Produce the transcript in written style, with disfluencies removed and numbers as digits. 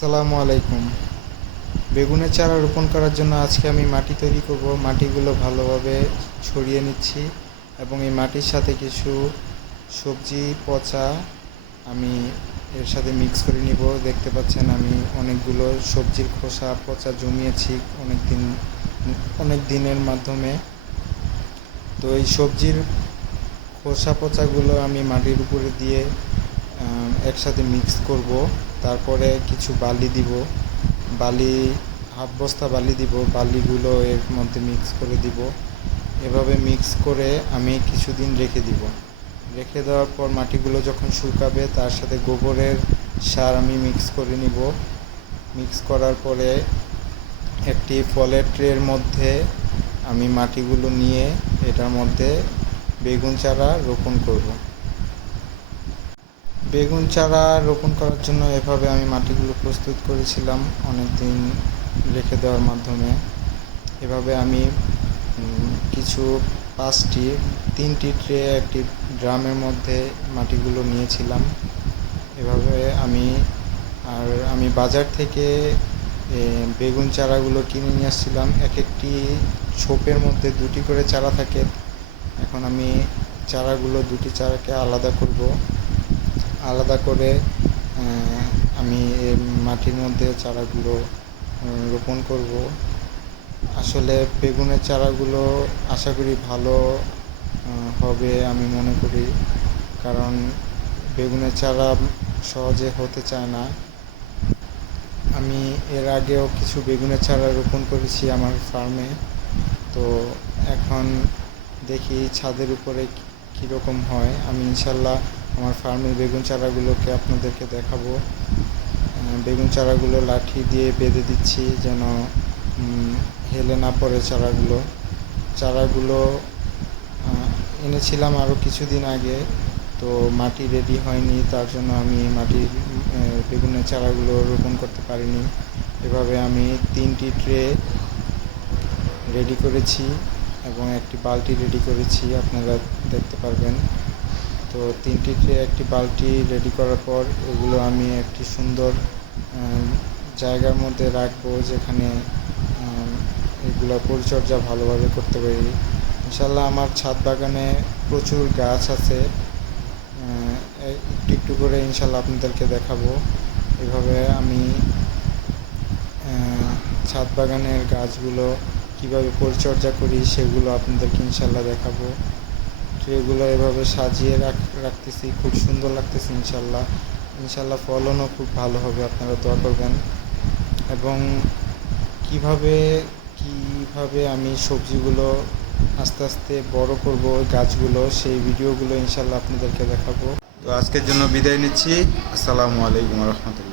আসসালামু আলাইকুম। বেগুনের চারা রোপণ করার জন্য আজকে আমি মাটি তৈরি করব। মাটিগুলো ভালোভাবে ছড়িয়ে নিচ্ছি এবং এই মাটির সাথে কিছু সবজি পচা আমি এর সাথে মিক্স করে নিব। দেখতে পাচ্ছেন আমি অনেকগুলো সবজির খোসা পচা জমিয়েছি অনেক দিনের মাধ্যমে। তো এই সবজির খোসা পচাগুলো আমি মাটির উপরে দিয়ে একসাথে মিক্স করব। তারপরে কিছু বালি দিব, বালি হাফ বস্তা বালি দিব, বালিগুলো এর মধ্যে মিক্স করে দিব। এভাবে মিক্স করে আমি কিছুদিন রেখে দিব। রেখে দেওয়ার পর মাটিগুলো যখন শুকাবে তার সাথে গোবরের সার আমি মিক্স করে নিব। মিক্স করার পরে একটি ফলের ট্রের মধ্যে আমি মাটিগুলো নিয়ে এটার মধ্যে বেগুন চারা রোপণ করব। বেগুন চারা রোপণ করার জন্য এভাবে আমি মাটিগুলো প্রস্তুত করেছিলাম অনেক দিন রেখে দেওয়ার মাধ্যমে। এভাবে আমি কিছু তিনটি ট্রে একটি ড্রামের মধ্যে মাটিগুলো নিয়েছিলাম। এভাবে আমি বাজার থেকে বেগুন চারাগুলো কিনে নিয়ে আসছিলাম। এক একটি ছোপের মধ্যে দুটি করে চারা থাকে। এখন আমি দুটি চারাকে আলাদা করব। আলাদা করে আমি মাটির মধ্যে চারাগুলো রোপণ করব। আসলে বেগুনের চারাগুলো আশা করি ভালো হবে আমি মনে করি, কারণ বেগুনের চারা সহজে হতে চায় না। আমি এর আগেও কিছু বেগুনের চারা রোপণ করেছি আমার ফার্মে। তো এখন দেখি ছাদের উপরে কীরকম হয়। আমি ইনশাল্লাহ আমার ফার্মের বেগুন চারাগুলোকে আপনাদেরকে দেখাবো। বেগুন চারাগুলো লাঠি দিয়ে বেঁধে দিচ্ছি যেন হেলে না পড়ে। চারাগুলো এনেছিলাম আরও কিছুদিন আগে, তো মাটি রেডি হয়নি, তার জন্য আমি বেগুনের চারাগুলো রোপণ করতে পারিনি। এভাবে আমি 3টি ট্রে রেডি করেছি এবং একটি বালতি রেডি করেছি, আপনারা দেখতে পারবেন। তো 3টি ট্রে একটি বালতি রেডি করার পর এগুলো আমি একটি সুন্দর জায়গার মধ্যে রাখবো, যেখানে এগুলো পরিচর্যা ভালোভাবে করতে পারি। ইনশাল্লাহ আমার ছাদ বাগানে প্রচুর গাছ আছে, একটু একটু করে ইনশাল্লাহ আপনাদেরকে দেখাবো। এভাবে আমি ছাদ বাগানের গাছগুলো কীভাবে পরিচর্যা করি সেগুলো আপনাদেরকে ইনশাল্লাহ দেখাবো। ট্রেগুলো এভাবে সাজিয়ে রাখতেছি, খুব সুন্দর লাগতেছে। ইনশাল্লাহ ফলনও খুব ভালো হবে, আপনারা দোয়া করবেন। এবং কিভাবে আমি সবজিগুলো আস্তে আস্তে বড় করব গাছগুলো, সেই ভিডিওগুলো ইনশাল্লাহ আপনাদেরকে দেখাবো। তো আজকের জন্য বিদায় নিচ্ছি। আসসালামু আলাইকুম রহমতুল্লাহ।